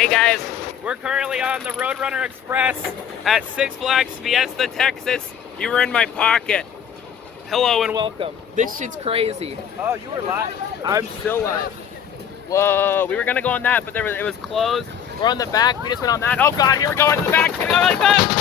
Hey guys, we're currently on the Roadrunner Express at Six Flags Fiesta Texas. You were in my pocket. Hello and welcome. This shit's crazy. Oh, you were live? I'm still live. Whoa, we were gonna go on that, but it was closed. We're on the back, we just went on that. Oh God, here we go in the back. It's gonna go really fast.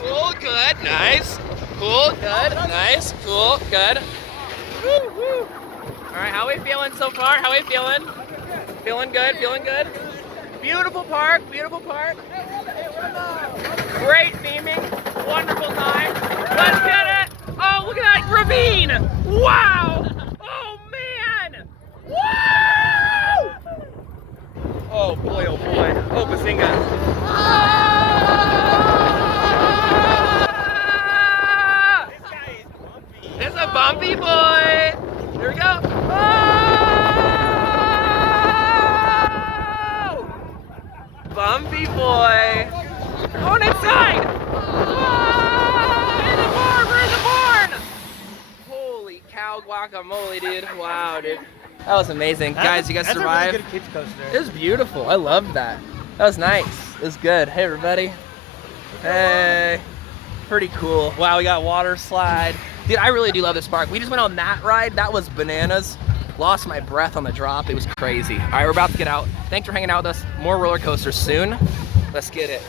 Cool, good, nice. Cool, good, nice, cool, good. Woo, woo. All right, how are we feeling so far? How are we feeling? Feeling good, feeling good. Beautiful park, beautiful park. Great theming, wonderful time. Let's get it. Oh, look at that ravine. Wow. Oh man. Woo! Oh boy, oh boy. Oh, Bazinga. It's a bumpy boy. Here we go. Oh! Bumpy boy. Going inside. We're in the barn. We're in the barn. Holy cow guacamole, dude. Wow, dude. That was amazing. Guys, you guys survived. That's a really good kids coaster. It was beautiful. I loved that. That was nice. It was good. Hey, everybody. Hey. Pretty cool. Wow, we got water slide. Dude, I really do love this park. We just went on that ride. That was bananas. Lost my breath on the drop. It was crazy. All right, we're about to get out. Thanks for hanging out with us. More roller coasters soon. Let's get it.